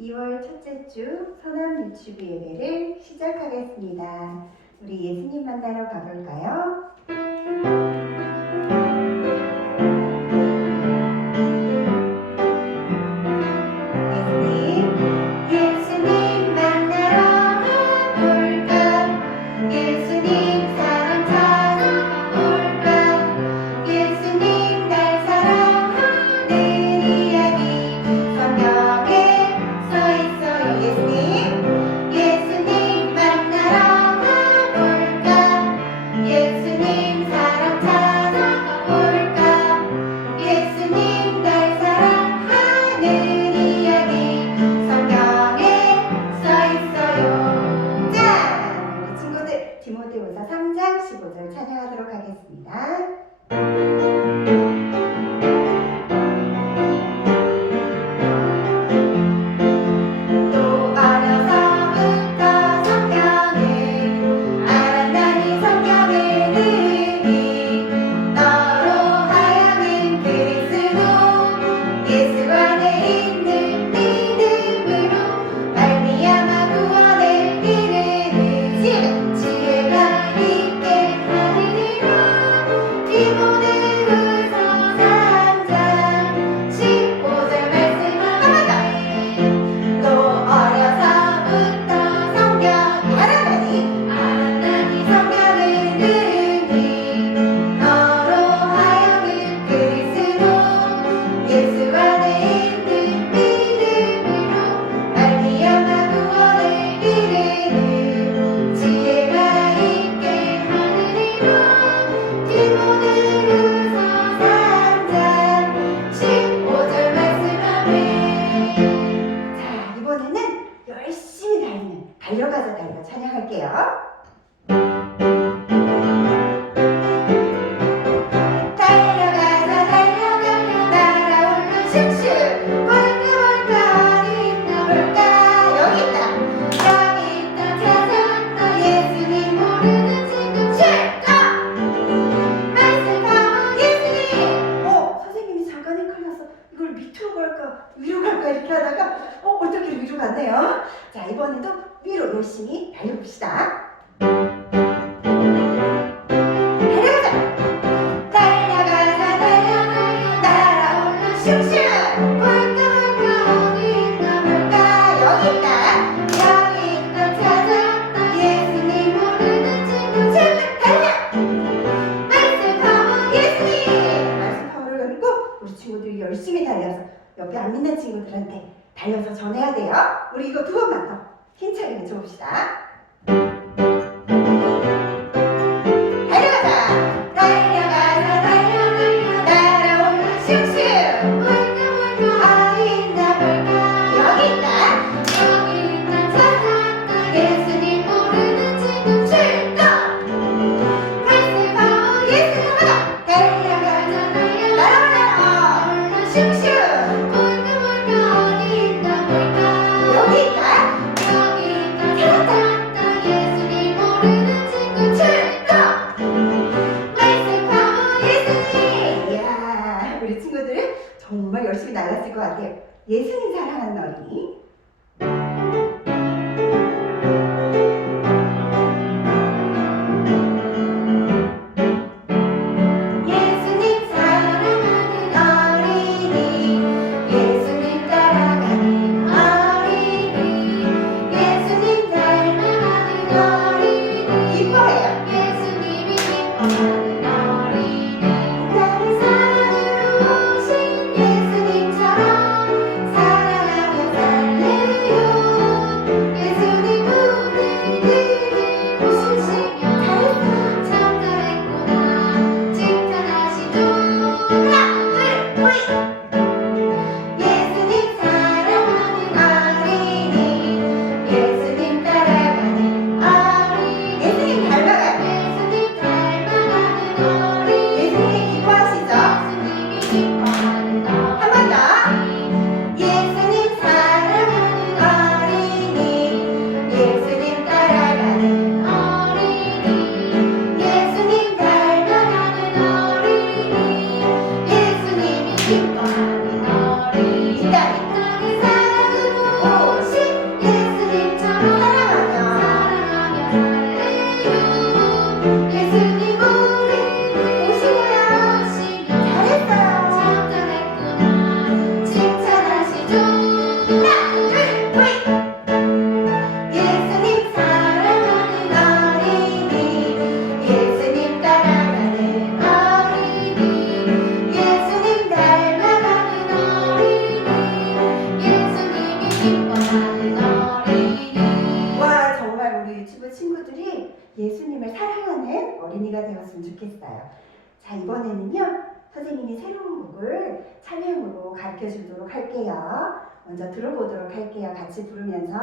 2월 첫째 주 선한 유튜브 예배를 시작하겠습니다. 우리 예수님 만나러 가볼까요? 예수님을 사랑하는 어린이가 되었으면 좋겠어요. 자, 이번에는요, 선생님이 새로운 곡을 찬양으로 가르쳐 주도록 할게요. 먼저 들어보도록 할게요. 같이 부르면서.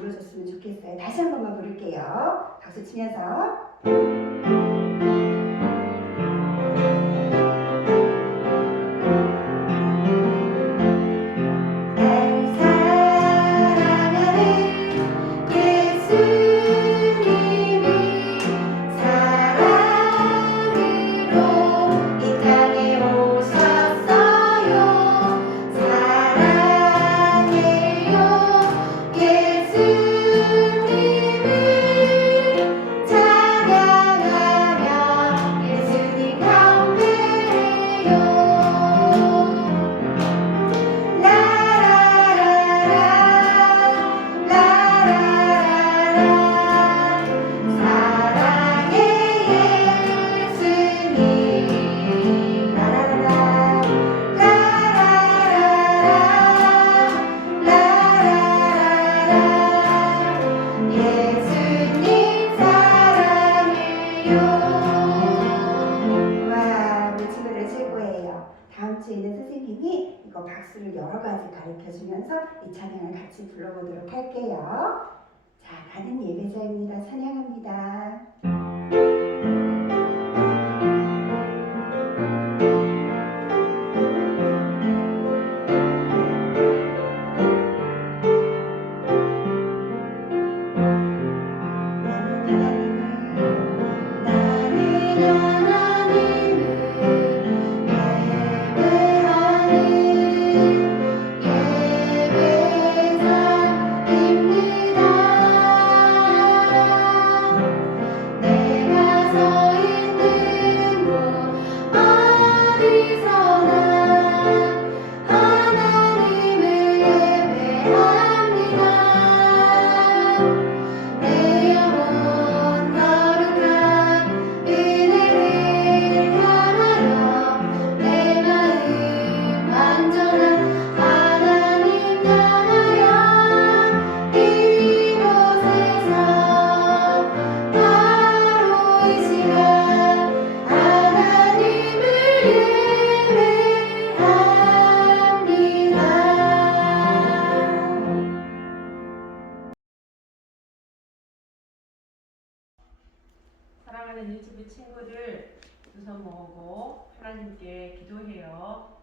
불러줬으면 좋겠어요. 다시 한 번만 부를게요. 박수 치면서. 하나님께 기도해요.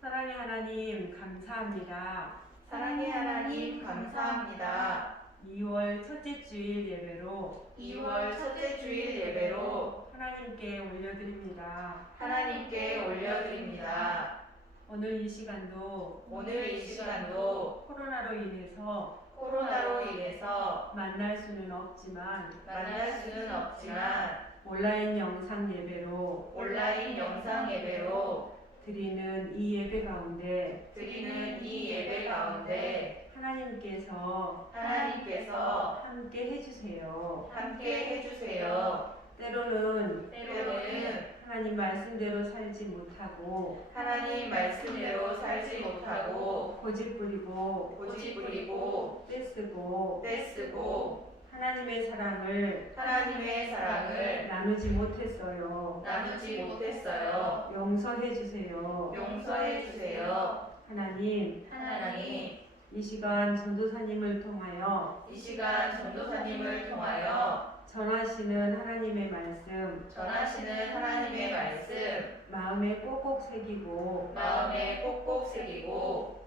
사랑의 하나님, 감사합니다. 사랑의 하나님, 감사합니다. 2월 첫째 주일 예배로 2월 첫째 주일 예배로 하나님께 올려드립니다. 하나님께 올려드립니다. 오늘 이 시간도 오늘 이 시간도 코로나로 인해서 코로나로 인해서 만날 수는 없지만 만날 수는 없지만 온라인 영상 예배로 온라인 영상 예배로 드리는 이 예배 가운데 드리는 이 예배 가운데 하나님께서 하나님께서 함께 해주세요. 함께 해주세요. 때로는 때로는 하나님 말씀대로 살지 못하고 하나님 말씀대로 살지 못하고 고집 부리고 고집 부리고 떼쓰고 떼쓰고 하나님의 사랑을 하나님의 사랑을 나누지 못했어요. 나누지 못했어요. 용서해 주세요. 용서해 주세요. 하나님, 하나님, 이 시간 전도사님을 통하여 이 시간 전도사님을 통하여 전하시는 하나님의 말씀 전하시는 하나님의 말씀 마음에 꼭꼭 새기고 마음에 꼭꼭 새기고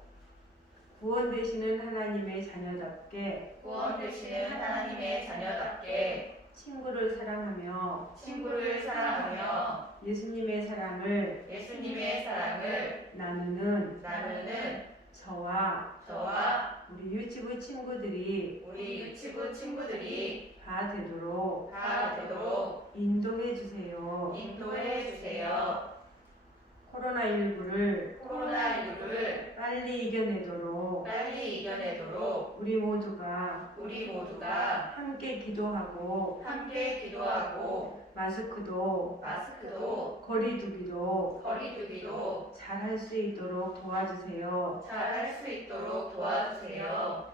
구원 되시는 하나님의 자녀답게 구원 되시는 하나님의 자녀답게 친구를 사랑하며 친구를 사랑하며 예수님의 사랑을 예수님의 사랑을 나누는 나누는 저와 저와 우리 유치부 친구들이 우리 유치부 친구들이 다 되도록 다 되도록 인도해 주세요. 인도해 주세요. 코로나 19를 코로나19를 빨리 이겨내도록 빨리 이겨내도록 우리 모두가 우리 모두가 함께 기도하고 함께 기도하고 마스크도 마스크도 거리두기도 거리두기도 잘할 수 있도록 도와주세요. 잘할 수 있도록 도와주세요.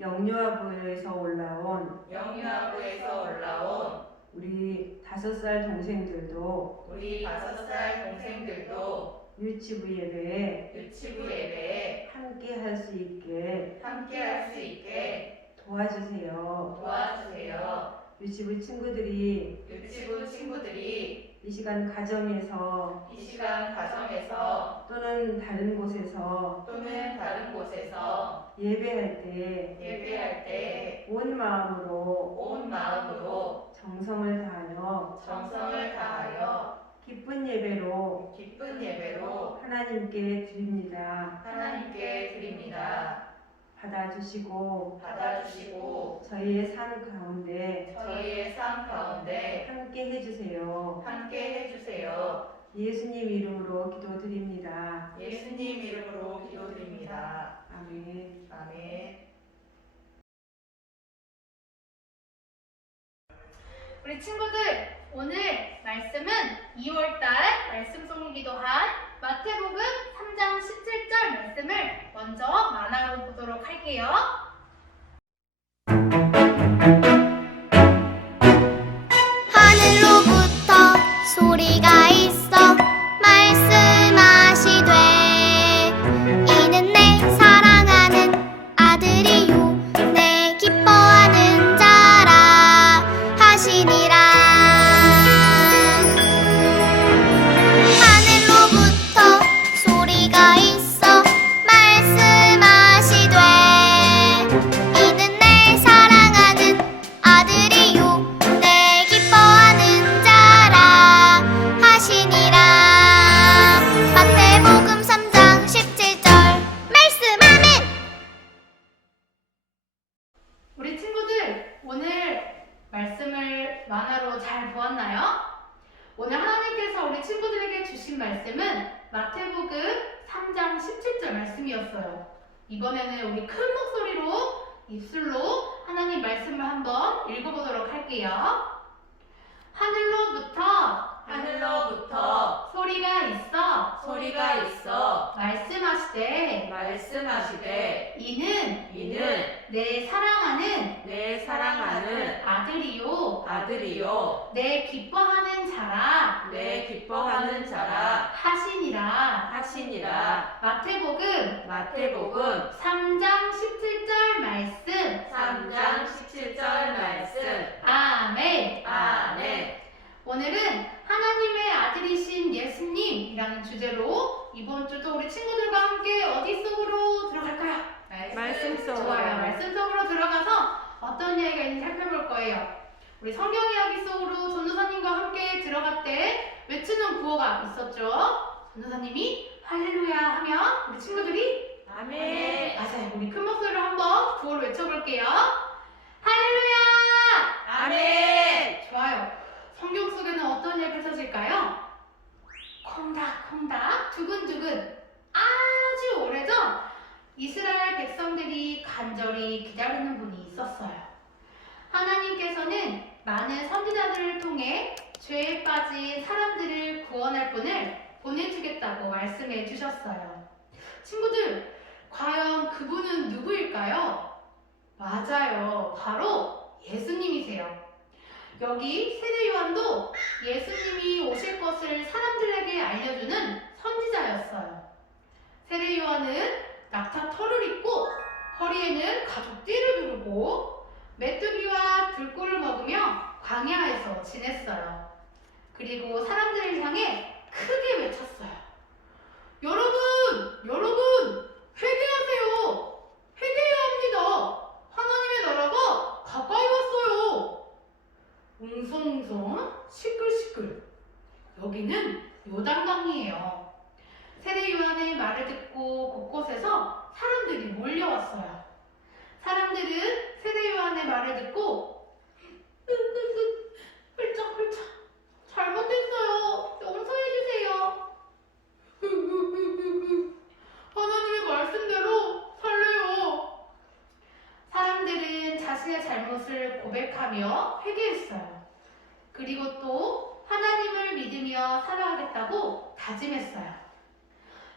영유아부에서 올라온 영유아부에서 올라온 우리 다섯 살 동생들도 우리 다섯 살 동생들도 유치부 예배에 유치부 예배에 함께 할 수 있게 함께 할 수 있게 도와주세요. 도와주세요. 유치부 친구들이 유치부 친구들이 이 시간 가정에서 이 시간 가정에서 또는 다른 곳에서 또는 다른 곳에서 예배할 때 예배할 때 온 마음으로 온 마음으로 정성을 다하여 정성을 다하여 기쁜 예배로 기쁜 예배로 하나님께 드립니다. 하나님께 드립니다. 받아주시고 받아주시고 저희의 삶 가운데 저희의 삶 가운데 함께 해주세요. 함께 해주세요. 예수님 이름으로 기도드립니다. 예수님 이름으로 기도드립니다. 아멘. 아멘. 우리 친구들 오늘 말씀은 2월달 말씀 송기도한 마태복음 3장 17절 말씀을 먼저 만화로 보도록 할게요. 하늘로부터 소리가 할게요. 하늘로부터 하늘로부터 소리가 있어 소리가 있어 말씀하시되 말씀하시되 이는 이는 내 사랑하는 내 사랑하는 아들이요. 아들이요. 내 기뻐하는 자라. 내 기뻐하는 자라. 하시니라. 하시니라. 마태복음 마태복음 3장 17절 말씀. 3장 17절 말씀. 아멘. 아멘. 오늘은 하나님의 아들이신 예수님이라는 주제로 이번 주도 우리 친구들과 함께 어디 속으로 들어갈까요? 말씀 속으로. 좋아요. 말씀 속으로 들어가서 어떤 이야기가 있는지 살펴볼 거예요. 우리 성경 이야기 속으로 전도사님과 함께 들어갈 때 외치는 구호가 있었죠. 전도사님이 할렐루야 하면 우리 친구들이 아멘. 맞아요. 우리 큰 목소리로 한번 구호를 외쳐볼게요. 할렐루야! 아멘. 좋아요. 성경 속에는 어떤 이야기가 펼쳐질까요? 콩닥콩닥 두근두근 아주 오래전 이스라엘 백성들이 간절히 기다리는 분이 있었어요. 하나님께서는 많은 선지자들을 통해 죄에 빠진 사람들을 구원할 분을 보내주겠다고 말씀해 주셨어요. 친구들, 과연 그분은 누구일까요? 맞아요. 바로 예수님이세요. 여기 세례 요한도 예수님이 오실 것을 사람들에게 알려주는 선지자였어요. 세례 요한은 낙타 털을 입고 허리에는 가죽 띠를 두르고 메뚜기와 들꿀을 먹으며 광야에서 지냈어요. 그리고 사람들을 향해 크게 외쳤어요. 여러분, 여러분, 회개하세요. 회개해야 합니다. 하나님의 나라가 가까이 왔어요. 웅성웅성 시끌시끌 여기는 요단강이에요. 세례 요한의 말을 듣고 곳곳에서 사람들이 몰려왔어요. 사람들은 세례 요한의 말을 듣고 훌쩍훌쩍 잘못했어요. 용서해주세요. 하나님의 말씀대로 살래요. 사람들은 자신의 잘못을 고백하며 회개했어요. 그리고 또 하나님을 믿으며 살아가겠다고 다짐했어요.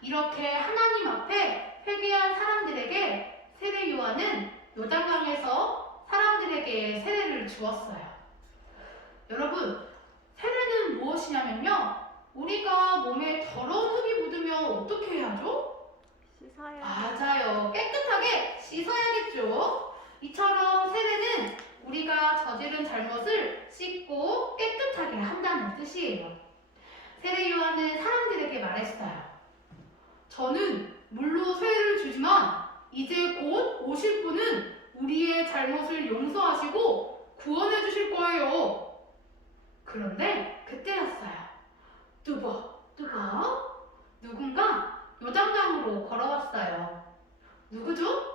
이렇게 하나님 앞에 회개한 사람들에게 세례 요한은 요단강에서 사람들에게 세례를 주었어요. 여러분, 세례는 무엇이냐면요. 우리가 몸에 더러운 흙이 묻으면 어떻게 해야죠? 씻어야. 맞아요. 깨끗하게 씻어야겠죠. 이처럼 세례는 우리가 저지른 잘못을 씻고 깨끗하게 한다는 뜻이에요. 세례 요한은 사람들에게 말했어요. 저는 물로 세례를 주지만 이제 곧 오실 분은 우리의 잘못을 용서하시고 구원해 주실 거예요. 그런데 그때였어요. 뚜벅 뚜벅 누군가 요단강으로 걸어왔어요. 누구죠?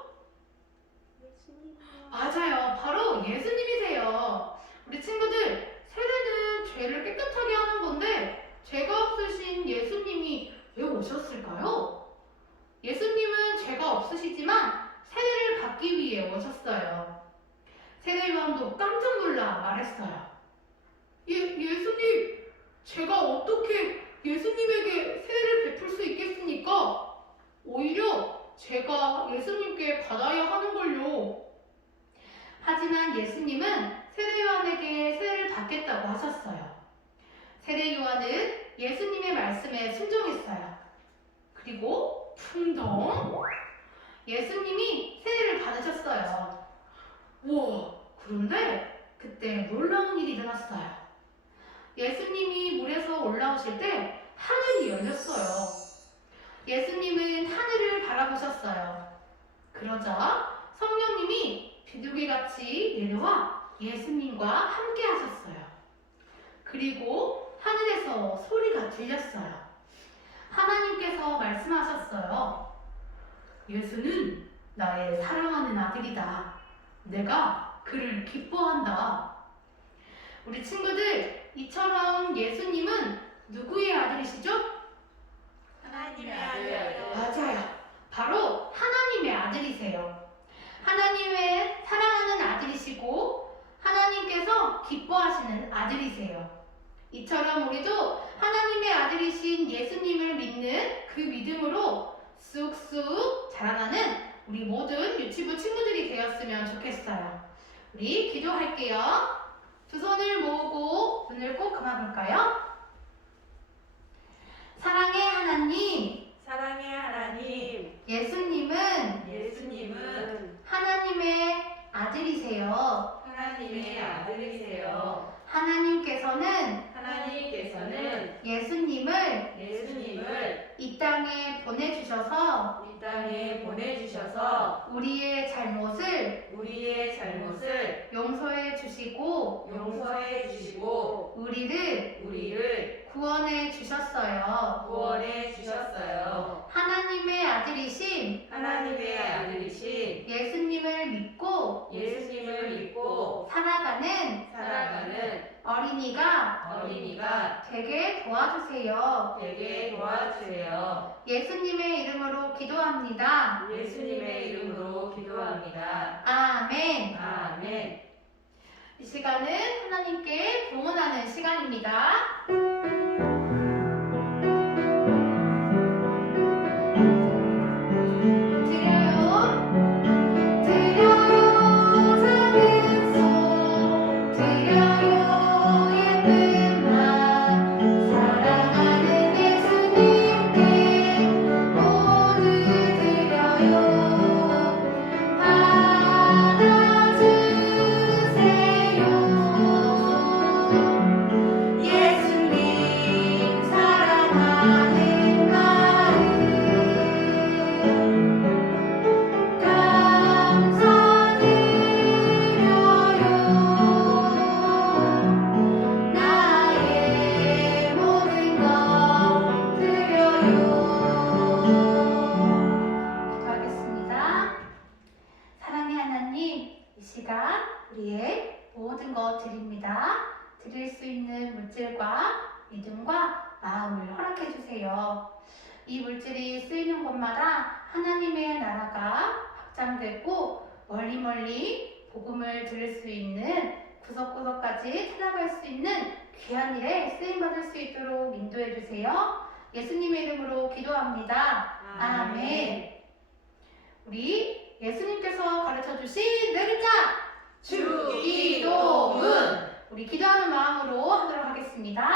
맞아요. 바로 예수님이세요. 우리 친구들, 세례는 죄를 깨끗하게 하는 건데, 죄가 없으신 예수님이 왜 오셨을까요? 예수님은 죄가 없으시지만, 세례를 받기 위해 오셨어요. 세례 요한도 깜짝 놀라 말했어요. 예, 예수님, 제가 어떻게 예수님에게 세례를 베풀 수 있겠습니까? 오히려 제가 예수님께 받아야 하는 걸요. 하지만 예수님은 세례 요한에게 세례를 받겠다고 하셨어요. 세례 요한은 예수님의 말씀에 순종했어요. 그리고 풍덩 예수님이 세례를 받으셨어요. 우와, 그런데 그때 놀라운 일이 일어났어요. 예수님이 물에서 올라오실 때 하늘이 열렸어요. 예수님은 하늘을 바라보셨어요. 그러자 성령님이 비둘기같이 내려와 예수님과 함께 하셨어요. 그리고 하늘에서 소리가 들렸어요. 하나님께서 말씀하셨어요. 예수는 나의 사랑하는 아들이다. 내가 그를 기뻐한다. 우리 친구들, 이처럼 예수님은 누구의 아들이시죠? 하나님의 아들. 맞아요. 바로 하나님의 아들이세요. 하나님의 사랑하는 아들이시고 하나님께서 기뻐하시는 아들이세요. 이처럼 우리도 하나님의 아들이신 예수님을 믿는 그 믿음으로 쑥쑥 자라나는 우리 모든 유치부 친구들이 되었으면 좋겠어요. 우리 기도할게요. 두 손을 모으고 눈을 꼭 감아볼까요? 사랑의 하나님, 사랑의 하나님, 예수님은 예수님은 하나님의 아들이세요. 하나님의 아들이세요. 하나님께서는 하나님께서는 땅에 보내주셔서 우리 땅에 보내주셔서 우리의 잘못을 우리의 잘못을 용서해 주시고 용서해 주시고 우리를 우리를 구원해 주셨어요. 구원해 주셨어요. 하나님의 아들이신 하나님의 아들이신 예수님을 믿고 예수님을 믿고 살아가는 살아가는 어린이가 어린이가 되게 도와주세요. 되게 도와주세요. 예수님의 이름으로 기도합니다. 예수님의 이름으로 기도합니다. 아멘. 아멘. 이 시간은 하나님께 봉헌하는 시간입니다. 시간 우리의 모든 것 드립니다 드릴 수 있는 물질과 믿음과 마음을 허락해 주세요 이 물질이 쓰이는 곳마다 하나님의 나라가 확장되고 멀리 멀리 복음을 들을 수 있는 구석구석까지 찾아갈 수 있는 귀한 일에 쓰임 받을 수 있도록 인도해 주세요. 예수님의 이름으로 기도합니다. 아멘. 우리 예수님께서 가르쳐 주신 네 글자 주기도문 우리 기도하는 마음으로 하도록 하겠습니다.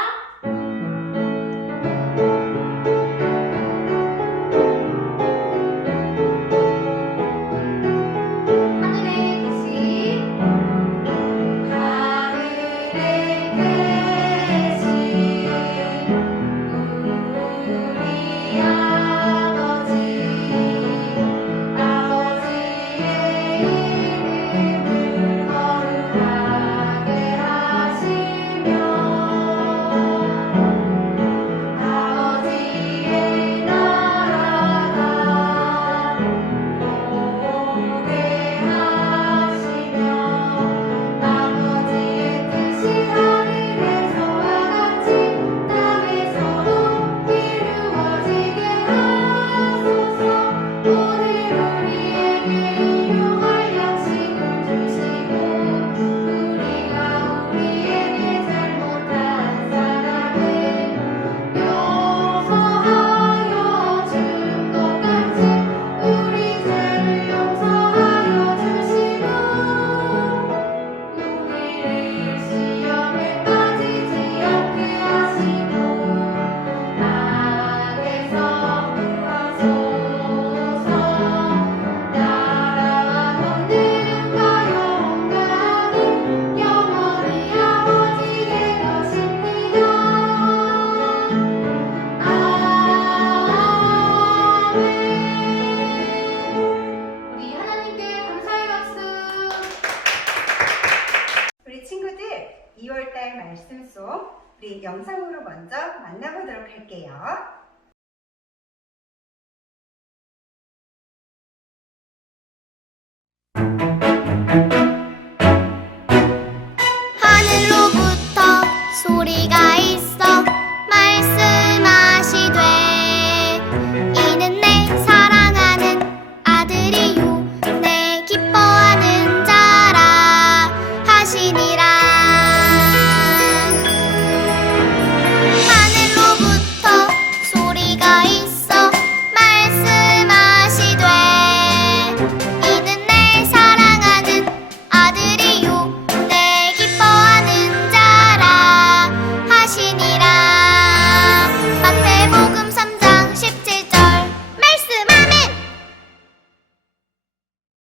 Suri